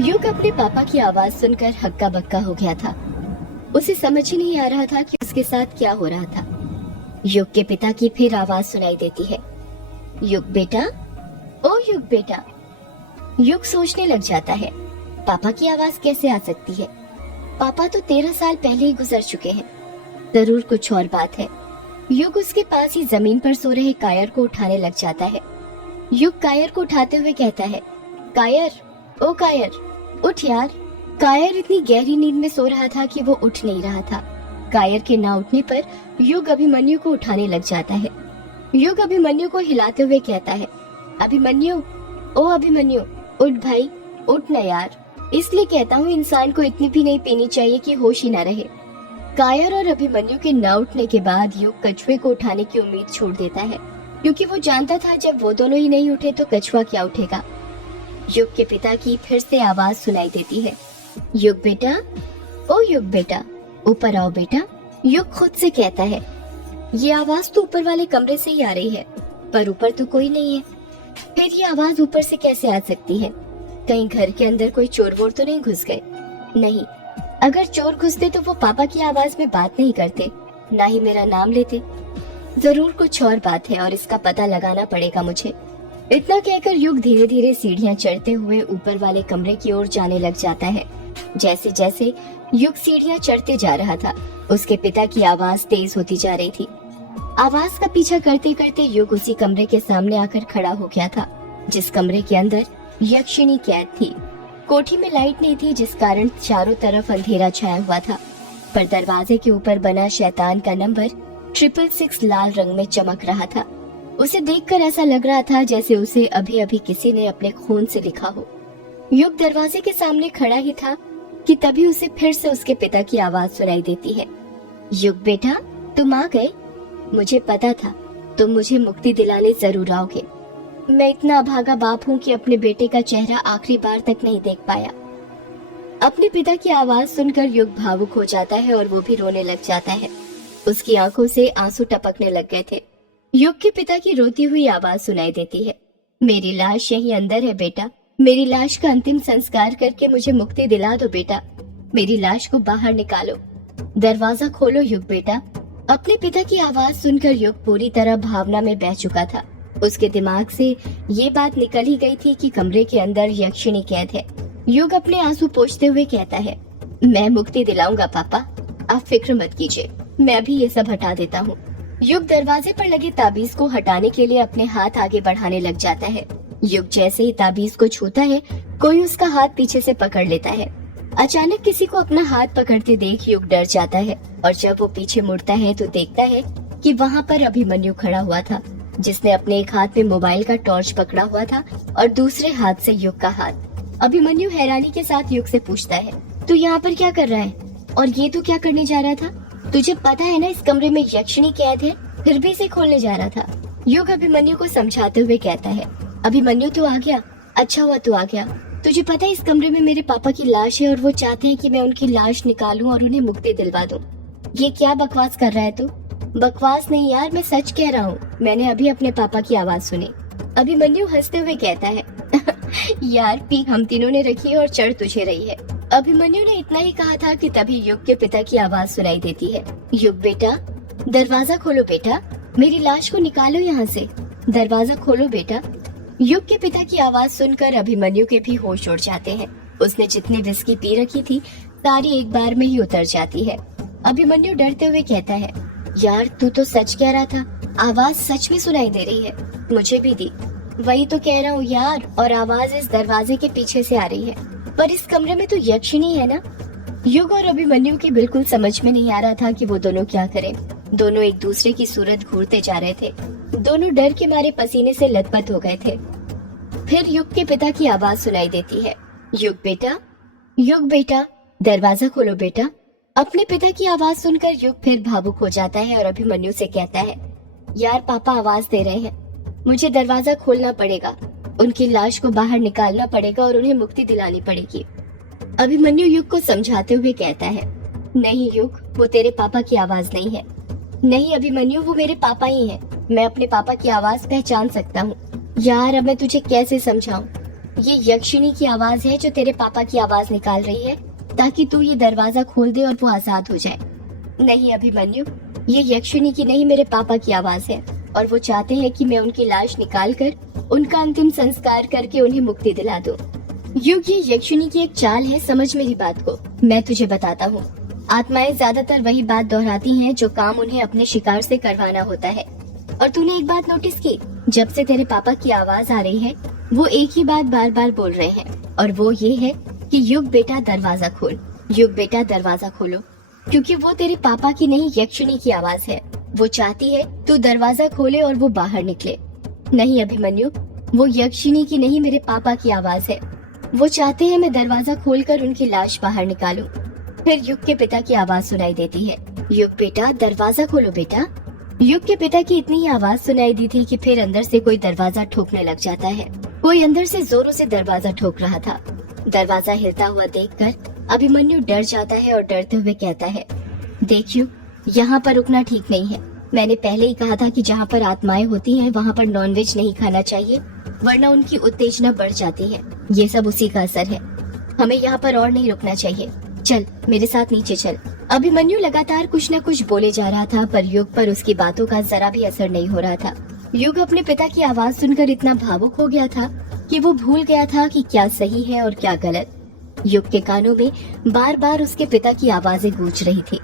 युग अपने पापा की आवाज सुनकर हक्का बक्का हो गया था। उसे समझ ही नहीं आ रहा था कि उसके साथ क्या हो रहा था। युग के पिता की फिर आवाज सुनाई देती है, युग बेटा, ओ युग बेटा। युग सोचने लग जाता है, पापा की आवाज कैसे आ सकती है? पापा तो 13 साल पहले ही गुजर चुके हैं। जरूर कुछ और बात है। युग उसके पास ही जमीन पर सो रहे कायर को उठाने लग जाता है। युग कायर को उठाते हुए कहता है, कायर, ओ कायर, उठ यार। कायर इतनी गहरी नींद में सो रहा था कि वो उठ नहीं रहा था। कायर के ना उठने पर युग अभिमन्यु को उठाने लग जाता है। युग अभिमन्यु को हिलाते हुए कहता है, अभिमन्यु, ओ अभिमन्यु, उठ भाई, उठ न यार। इसलिए कहता हूँ इंसान को इतनी भी नहीं पीनी चाहिए कि होश ही न रहे। कायर और अभिमन्यु के न उठने के बाद युग कछुए को उठाने की उम्मीद छोड़ देता है, क्योंकि वो जानता था जब वो दोनों ही नहीं उठे तो कछुआ क्या उठेगा। युग के पिता की फिर से आवाज सुनाई देती है, युग बेटा, ओ युग बेटा, ऊपर आओ बेटा। युग खुद से कहता है, ये आवाज तो ऊपर वाले कमरे से ही आ रही है, पर ऊपर तो कोई नहीं है। फिर ये आवाज ऊपर से कैसे आ सकती है? कहीं घर के अंदर कोई चोर वोर तो नहीं घुस गए? नहीं, अगर चोर घुसते तो वो पापा की आवाज में बात नहीं करते, ना ही मेरा नाम लेते। जरूर कुछ और बात है और इसका पता लगाना पड़ेगा मुझे। इतना कहकर युग धीरे धीरे सीढ़ियां चढ़ते हुए ऊपर वाले कमरे की ओर जाने लग जाता है। जैसे जैसे युग सीढ़ियां चढ़ते जा रहा था, उसके पिता की आवाज तेज होती जा रही थी। आवाज का पीछा करते करते युग उसी कमरे के सामने आकर खड़ा हो गया था, जिस कमरे के अंदर यक्षिणी कैद थी। कोठी में लाइट नहीं थी, जिस कारण चारों तरफ अंधेरा छाया हुआ था, पर दरवाजे के ऊपर बना शैतान का नंबर 666 लाल रंग में चमक रहा था। उसे देखकर ऐसा लग रहा था जैसे उसे अभी अभी किसी ने अपने खून से लिखा हो। युग दरवाजे के सामने खड़ा ही था कि तभी उसे फिर से उसके पिता की आवाज सुनाई देती है, युग बेटा, तुम आ गए। मुझे पता था तुम मुझे मुक्ति दिलाने जरूर आओगे। मैं इतना अभागा बाप हूँ कि अपने बेटे का चेहरा आखिरी बार तक नहीं देख पाया। अपने पिता की आवाज सुनकर युग भावुक हो जाता है और वो भी रोने लग जाता है। उसकी आंखों से आंसू टपकने लग गए थे। युग के पिता की रोती हुई आवाज सुनाई देती है, मेरी लाश यहीं अंदर है बेटा। मेरी लाश का अंतिम संस्कार करके मुझे मुक्ति दिला दो बेटा। मेरी लाश को बाहर निकालो। दरवाजा खोलो युग बेटा। अपने पिता की आवाज सुनकर युग पूरी तरह भावना में बह चुका था। उसके दिमाग से ये बात निकल ही गई थी कि कमरे के अंदर यक्षिणी कैद है। युग अपने आंसू पोंछते हुए कहता है, मैं मुक्ति दिलाऊंगा पापा, आप फिक्र मत कीजिए, मैं अभी ये सब हटा देता हूँ। युग दरवाजे पर लगे ताबीज को हटाने के लिए अपने हाथ आगे बढ़ाने लग जाता है। युग जैसे ही ताबीज को छूता है, कोई उसका हाथ पीछे से पकड़ लेता है। अचानक किसी को अपना हाथ पकड़ते देख युग डर जाता है और जब वो पीछे मुड़ता है तो देखता है कि वहाँ पर अभिमन्यु खड़ा हुआ था, जिसने अपने एक हाथ में मोबाइल का टॉर्च पकड़ा हुआ था और दूसरे हाथ से युग का हाथ। अभिमन्यु हैरानी के साथ युग से पूछता है, तू यहाँ पर क्या कर रहा है और ये तू क्या करने जा रहा था? तुझे पता है ना इस कमरे में यक्षिणी कैद है, फिर भी इसे खोलने जा रहा था। युग अभिमन्यु को समझाते हुए कहता है, अभिमन्यु तू आ गया, अच्छा हुआ तू आ गया। तुझे पता है इस कमरे में मेरे पापा की लाश है और वो चाहते हैं कि मैं उनकी लाश निकालूं और उन्हें मुक्ति दिलवा दूं। ये क्या बकवास कर रहा है तू? बकवास नहीं यार, मैं सच कह रहा हूँ, मैंने अभी अपने पापा की आवाज सुनी। अभिमन्यु हंसते हुए कहता है, यार पी हम तीनों ने रखी है और चढ़ तुझे रही है। अभिमन्यु ने इतना ही कहा था कि तभी युग के पिता की आवाज सुनाई देती है, युग बेटा, दरवाजा खोलो बेटा, मेरी लाश को निकालो यहाँ से, दरवाजा खोलो बेटा। युग के पिता की आवाज सुनकर अभिमन्यु के भी होश उड़ जाते हैं। उसने जितनी विस्की पी रखी थी सारी एक बार में ही उतर जाती है। अभिमन्यु डरते हुए कहता है, यार तू तो सच कह रहा था, आवाज सच में सुनाई दे रही है, मुझे भी दी। वही तो कह रहा हूँ यार, और आवाज इस दरवाजे के पीछे से आ रही है, पर इस कमरे में तो यक्षिणी है ना। युग और अभिमन्यु की बिल्कुल समझ में नहीं आ रहा था कि वो दोनों क्या करें। दोनों एक दूसरे की सूरत घूरते जा रहे थे। दोनों डर के मारे पसीने से लथपथ हो गए थे। फिर युग के पिता की आवाज सुनाई देती है, युग बेटा, दरवाजा खोलो बेटा। अपने पिता की आवाज सुनकर युग फिर भावुक हो जाता है और अभिमन्यु से कहता है, यार पापा आवाज दे रहे हैं, मुझे दरवाजा खोलना पड़ेगा, उनकी लाश को बाहर निकालना पड़ेगा और उन्हें मुक्ति दिलानी पड़ेगी। अभिमन्यु युग को समझाते हुए कहता है, नहीं युग, वो तेरे पापा की आवाज नहीं है। नहीं अभिमन्यु, वो मेरे पापा ही हैं। मैं अपने पापा की आवाज पहचान सकता हूँ। यार अब मैं तुझे कैसे समझाऊं? ये यक्षिणी की आवाज है जो तेरे पापा की आवाज निकाल रही है ताकि तू ये दरवाजा खोल दे और वो आजाद हो जाए। नहीं अभिमन्यु, ये यक्षिणी की नहीं मेरे पापा की आवाज है और वो चाहते हैं कि मैं उनकी लाश निकाल कर उनका अंतिम संस्कार करके उन्हें मुक्ति दिला दूं। युग, ये यक्षिणी की एक चाल है, समझ मेरी बात को। मैं तुझे बताता हूँ, आत्माएं ज्यादातर वही बात दोहराती हैं जो काम उन्हें अपने शिकार से करवाना होता है। और तूने एक बात नोटिस की, जब से तेरे पापा की आवाज आ रही है वो एक ही बात बार बार बोल रहे हैं और वो ये है कि युग बेटा दरवाजा खोल, युग बेटा दरवाजा खोलो, क्योंकि वो तेरे पापा की नहीं यक्षिणी की आवाज है। वो चाहती है तू दरवाजा खोले और वो बाहर निकले। नहीं अभिमन्यु, वो यक्षिणी की नहीं मेरे पापा की आवाज है। वो चाहते हैं मैं दरवाजा खोलकर उनकी लाश बाहर निकालूं। फिर युग के पिता की आवाज सुनाई देती है, युग बेटा दरवाजा खोलो बेटा। युग के पिता की इतनी ही आवाज सुनाई दी थी कि फिर अंदर से कोई दरवाजा ठोकने लग जाता है। कोई अंदर से जोरों से दरवाजा ठोक रहा था। दरवाजा हिलता हुआ देखकर अभिमन्यु डर जाता है और डरते हुए कहता है, देख युग, यहाँ पर रुकना ठीक नहीं है। मैंने पहले ही कहा था कि जहाँ पर आत्माएं होती हैं वहाँ पर नॉनवेज नहीं खाना चाहिए, वरना उनकी उत्तेजना बढ़ जाती है। ये सब उसी का असर है। हमें यहाँ पर और नहीं रुकना चाहिए। चल मेरे साथ नीचे चल। अभिमन्यु लगातार कुछ न कुछ बोले जा रहा था पर युग पर उसकी बातों का जरा भी असर नहीं हो रहा था। युग अपने पिता की आवाज सुनकर इतना भावुक हो गया था कि वो भूल गया था कि क्या सही है और क्या गलत। युग के कानों में बार बार उसके पिता की आवाजें गूंज रही थी,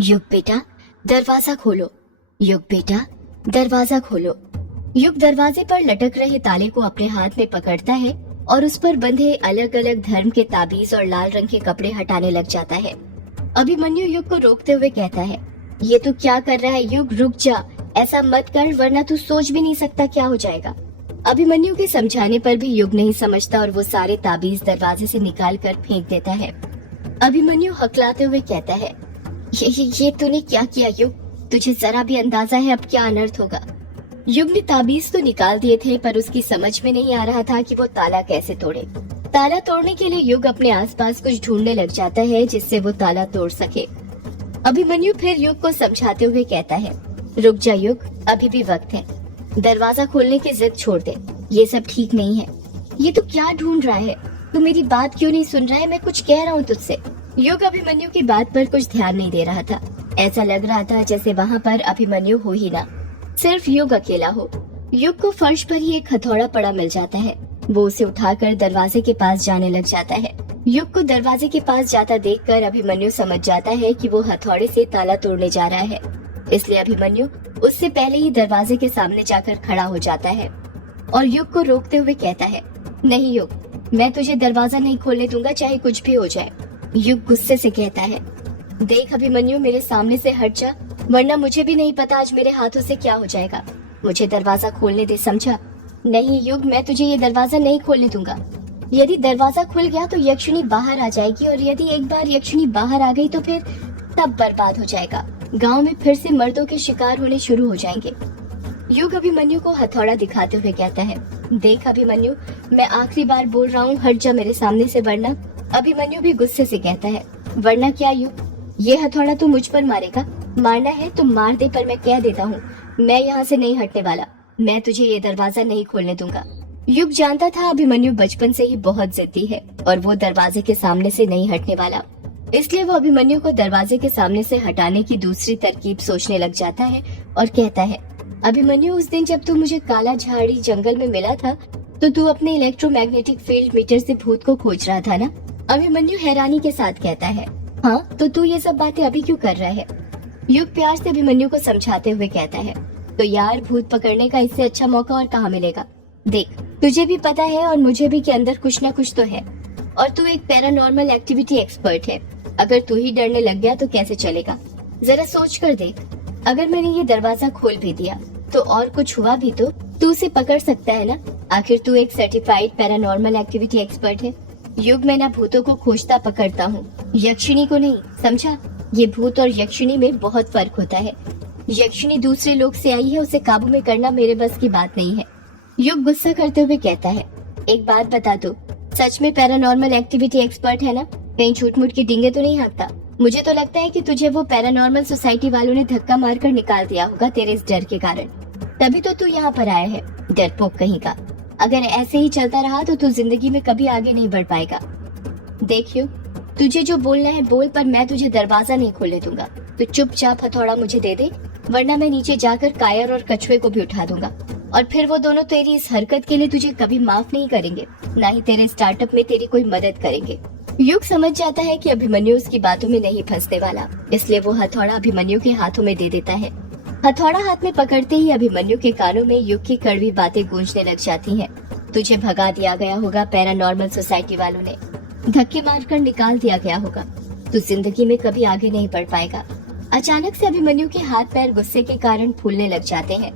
युग बेटा दरवाजा खोलो, युग बेटा दरवाजा खोलो। युग दरवाजे पर लटक रहे ताले को अपने हाथ में पकड़ता है और उस पर बंधे अलग अलग धर्म के ताबीज और लाल रंग के कपड़े हटाने लग जाता है। अभिमन्यु युग को रोकते हुए कहता है, ये तू क्या कर रहा है युग, रुक जा, ऐसा मत कर वरना तू सोच भी नहीं सकता क्या हो जाएगा। अभिमन्यु के समझाने पर भी युग नहीं समझता और वो सारे ताबीज दरवाजे से निकाल कर फेंक देता है। अभिमन्यु हकलाते हुए कहता है, ये तूने क्या किया युग, तुझे जरा भी अंदाजा है अब क्या अनर्थ होगा। युग ने ताबीज तो निकाल दिए थे पर उसकी समझ में नहीं आ रहा था कि वो ताला कैसे तोड़े। ताला तोड़ने के लिए युग अपने आसपास कुछ ढूंढने लग जाता है जिससे वो ताला तोड़ सके। अभिमन्यु फिर युग को समझाते हुए कहता है, रुक जा युग, अभी भी वक्त है, दरवाजा खोलने की जिद छोड़ दे, ये सब ठीक नहीं है। ये तू क्या ढूंढ रहा है, तू मेरी बात क्यों नहीं सुन रहा है, मैं कुछ कह रहा हूँ तुझसे। युग अभिमन्यु की बात पर कुछ ध्यान नहीं दे रहा था। ऐसा लग रहा था जैसे वहाँ पर अभिमन्यु हो ही ना, सिर्फ युग अकेला हो। युग को फर्श पर ही एक हथौड़ा पड़ा मिल जाता है। वो उसे उठाकर दरवाजे के पास जाने लग जाता है। युग को दरवाजे के पास जाता देखकर अभिमन्यु समझ जाता है कि वो हथौड़े से ताला तोड़ने जा रहा है, इसलिए अभिमन्यु उससे पहले ही दरवाजे के सामने जाकर खड़ा हो जाता है और युग को रोकते हुए कहता है, नहीं युग, मैं तुझे दरवाजा नहीं खोलने दूंगा चाहे कुछ भी हो जाए। युग गुस्से से कहता है, देख अभिमन्यु, मेरे सामने से हट जा वरना मुझे भी नहीं पता आज मेरे हाथों से क्या हो जाएगा। मुझे दरवाजा खोलने दे, समझा। नहीं युग, मैं तुझे ये दरवाजा नहीं खोलने दूंगा। यदि दरवाजा खुल गया तो यक्षिणी बाहर आ जाएगी और यदि एक बार यक्षिणी बाहर आ गई तो फिर सब बर्बाद हो जाएगा। गांव में फिर से मर्दों के शिकार होने शुरू हो जाएंगे। युग अभिमन्यु को हथौड़ा दिखाते हुए कहता है, देख अभिमन्यु, मैं आखिरी बार बोल रहा हूँ, हट जा मेरे सामने से वरना। अभिमन्यु भी गुस्से से कहता है, वरना क्या युग, ये हथौड़ा तू मुझ पर मारेगा? मारना है तो मार दे, पर मैं कह देता हूँ मैं यहाँ से नहीं हटने वाला। मैं तुझे ये दरवाजा नहीं खोलने दूंगा। युग जानता था अभिमन्यु बचपन से ही बहुत जिद्दी है और वो दरवाजे के सामने से नहीं हटने वाला, इसलिए वो अभिमन्यु को दरवाजे के सामने से हटाने की दूसरी तरकीब सोचने लग जाता है और कहता है, अभिमन्यु, उस दिन जब तू मुझे काला झाड़ी जंगल में मिला था तो तू अपने इलेक्ट्रोमैग्नेटिक फील्ड मीटर से भूत को खोज रहा था ना? अभिमन्यु हैरानी के साथ कहता है, हाँ, तो तू ये सब बातें अभी क्यों कर रहा है? युग प्यार से अभिमन्यु को समझाते हुए कहता है, तो यार, भूत पकड़ने का इससे अच्छा मौका और कहाँ मिलेगा। देख, तुझे भी पता है और मुझे भी कि अंदर कुछ न कुछ तो है और तू एक पैरानॉर्मल एक्टिविटी एक्सपर्ट है। अगर तू ही डरने लग गया तो कैसे चलेगा? जरा सोच कर देख, अगर मैंने ये दरवाजा खोल भी दिया तो और कुछ हुआ भी तो तू उसे पकड़ सकता है ना? आखिर तू एक सर्टिफाइड पैरानॉर्मल एक्टिविटी एक्सपर्ट है। युग, मैं ना भूतों को खोजता पकड़ता हूँ, यक्षिणी को नहीं, समझा? ये भूत और यक्षिणी में बहुत फर्क होता है। यक्षिणी दूसरे लोग से आई है, उसे काबू में करना मेरे बस की बात नहीं है। युग गुस्सा करते हुए कहता है, एक बात बता दो, सच में पैरानॉर्मल एक्टिविटी एक्सपर्ट है ना? कहीं झूठ मूठ की डींगे तो नहीं हाँकता? मुझे तो लगता है कि तुझे वो पैरानॉर्मल सोसाइटी वालों ने धक्का मारकर निकाल दिया होगा तेरे इस डर के कारण, तभी तो तू यहाँ पर आया है, डरपोक कहीं का। अगर ऐसे ही चलता रहा तो तू जिंदगी में कभी आगे नहीं बढ़ पाएगा। देखियो, तुझे जो बोलना है बोल, पर मैं तुझे दरवाजा नहीं खोलने दूंगा। तो चुपचाप हथौड़ा मुझे दे दे, वरना मैं नीचे जाकर कायर और कछुए को भी उठा दूंगा। और फिर वो दोनों तेरी इस हरकत के लिए तुझे कभी माफ नहीं करेंगे, ना ही तेरे स्टार्टअप में तेरी कोई मदद करेंगे। युग समझ जाता है कि अभिमन्यु उसकी बातों में नहीं फंसने वाला, इसलिए वो हथौड़ा अभिमन्यु के हाथों में दे देता है। हथौड़ा हाथ में पकड़ते ही अभिमन्यु के कानों में युग की कड़वी बातें गूंजने लग जाती हैं। तुझे भगा दिया गया होगा, पैरानॉर्मल सोसाइटी वालों ने धक्के मारकर निकाल दिया गया होगा, तू जिंदगी में कभी आगे नहीं बढ़ पाएगा। अचानक से अभिमन्यु के हाथ पैर गुस्से के कारण फूलने लग जाते हैं।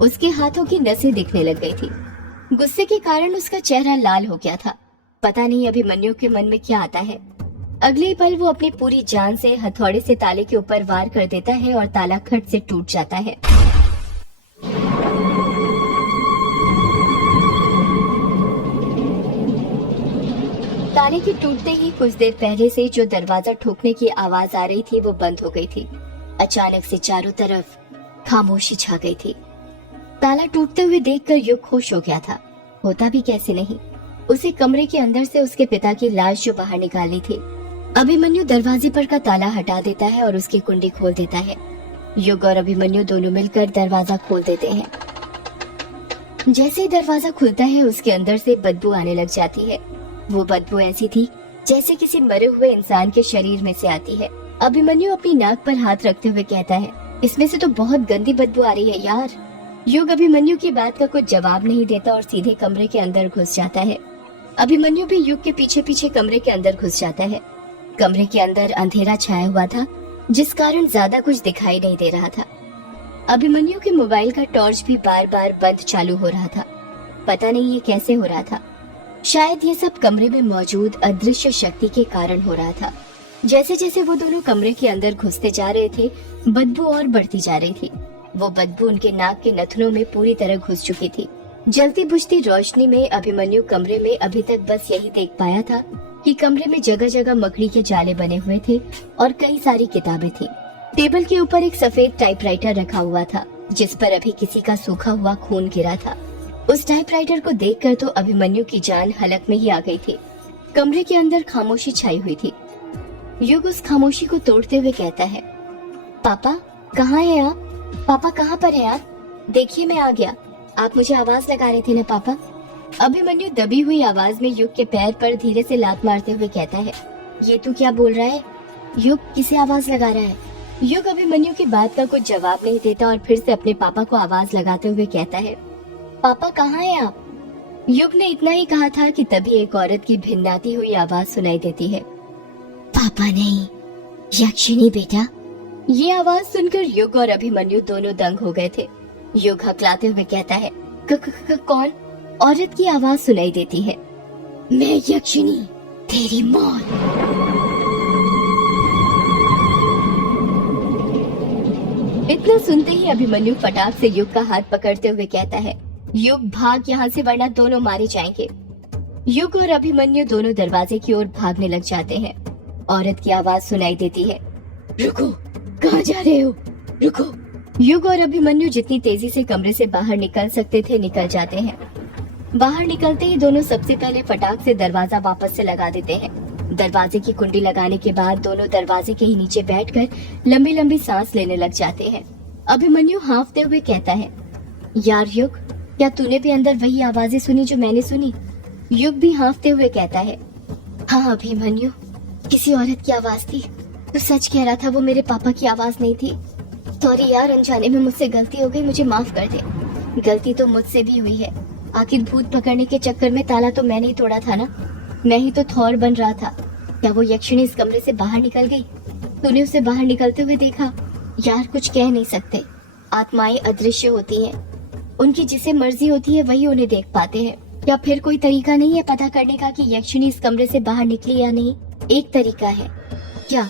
उसके हाथों की नसें दिखने लग गई थी। गुस्से के कारण उसका चेहरा लाल हो गया था। पता नहीं अभिमन्यु के मन में क्या आता है। अगले ही पल वो अपनी पूरी जान से हथौड़े से ताले के ऊपर वार कर देता है और ताला खट से टूट जाता है। ताले के टूटते ही कुछ देर पहले से जो दरवाजा ठोकने की आवाज आ रही थी वो बंद हो गई थी। अचानक से चारों तरफ खामोशी छा गई थी। ताला टूटते हुए देखकर युग खुश हो गया था। होता भी कैसे नहीं, उसे कमरे के अंदर से उसके पिता की लाश जो बाहर निकाली थी। अभिमन्यु दरवाजे पर का ताला हटा देता है और उसकी कुंडी खोल देता है। युग और अभिमन्यु दोनों मिलकर दरवाजा खोल देते हैं। जैसे ही दरवाजा खुलता है उसके अंदर से बदबू आने लग जाती है। वो बदबू ऐसी थी जैसे किसी मरे हुए इंसान के शरीर में से आती है। अभिमन्यु अपनी नाक पर हाथ रखते हुए कहता है, इसमें से तो बहुत गंदी बदबू आ रही है यार। युग अभिमन्यु की बात का कुछ जवाब नहीं देता और सीधे कमरे के अंदर घुस जाता है। अभिमन्यु भी युग के पीछे पीछे कमरे के अंदर घुस जाता है। कमरे के अंदर अंधेरा छाया हुआ था, जिस कारण ज्यादा कुछ दिखाई नहीं दे रहा था। अभिमन्यु के मोबाइल का टॉर्च भी बार बार बंद चालू हो रहा था। पता नहीं ये कैसे हो रहा था। शायद ये सब कमरे में मौजूद अदृश्य शक्ति के कारण हो रहा था। जैसे जैसे वो दोनों कमरे के अंदर घुसते जा रहे थे, बदबू और बढ़ती जा रही थी। वो बदबू उनके नाक के नथनों में पूरी तरह घुस चुकी थी। जलती बुझती रोशनी में अभिमन्यु कमरे में अभी तक बस यही देख पाया था कि कमरे में जगह जगह मकड़ी के जाले बने हुए थे और कई सारी किताबें थी। टेबल के ऊपर एक सफेद टाइपराइटर रखा हुआ था, जिस पर अभी किसी का सूखा हुआ खून गिरा था। उस टाइपराइटर को देखकर तो अभिमन्यु की जान हलक में ही आ गई थी। कमरे के अंदर खामोशी छाई हुई थी। युग उस खामोशी को तोड़ते हुए कहता है, पापा कहाँ हैं आप? पापा कहाँ पर हैं आप? देखिए मैं आ गया। आप मुझे आवाज लगा रहे थे ना पापा? अभिमन्यु दबी हुई आवाज में युग के पैर पर धीरे से लात मारते हुए कहता है, ये तू क्या बोल रहा है? युग किसे आवाज लगा रहा है? युग अभिमन्यु की बात का कुछ जवाब नहीं देता और फिर से अपने पापा को आवाज लगाते हुए कहता है, पापा कहाँ हैं आप? युग ने इतना ही कहा था कि तभी एक औरत की भिन्नाती हुई आवाज सुनाई देती है, पापा नहीं, यक्षिणी बेटा। ये आवाज सुनकर युग और अभिमन्यु दोनों दंग हो गए थे। युग हकलाते हुए कहता है, कौन? औरत की आवाज सुनाई देती है, मैं यक्षिणी, तेरी मौत। इतना सुनते ही अभिमन्यु फटाक से युग का हाथ पकड़ते हुए कहता है, युग भाग यहाँ से वरना दोनों मारे जाएंगे। युग और अभिमन्यु दोनों दरवाजे की ओर भागने लग जाते हैं। औरत की आवाज सुनाई देती है, रुको, कहाँ जा रहे हो? रुको। युग और अभिमन्यु जितनी तेजी से कमरे से बाहर निकल सकते थे निकल जाते हैं। बाहर निकलते ही दोनों सबसे पहले फटाक से दरवाजा वापस से लगा देते हैं। दरवाजे की कुंडी लगाने के बाद दोनों दरवाजे के ही नीचे बैठकर लंबी लंबी सांस लेने लग जाते हैं। अभिमन्यु हाँफते हुए कहता है, यार युग, क्या तूने भी अंदर वही आवाजें सुनी जो मैंने सुनी? युग भी हाँफते हुए कहता है, हाँ अभिमन्यु, किसी औरत की आवाज थी। तो सच कह रहा था, वो मेरे पापा की आवाज नहीं थी। सॉरी यार, अनजाने में मुझसे गलती हो गई, मुझे माफ कर दे। गलती तो मुझसे भी हुई है। आखिर भूत पकड़ने के चक्कर में ताला तो मैंने ही तोड़ा था ना। मैं ही तो थॉर बन रहा था। क्या वो यक्षिणी इस कमरे से बाहर निकल गई? तूने उसे बाहर निकलते हुए देखा? यार कुछ कह नहीं सकते, आत्माएं अदृश्य होती हैं। उनकी जिसे मर्जी होती है वही उन्हें देख पाते हैं। या फिर कोई तरीका नहीं है पता करने का कि यक्षिणी इस कमरे से बाहर निकली या नहीं? एक तरीका है। क्या?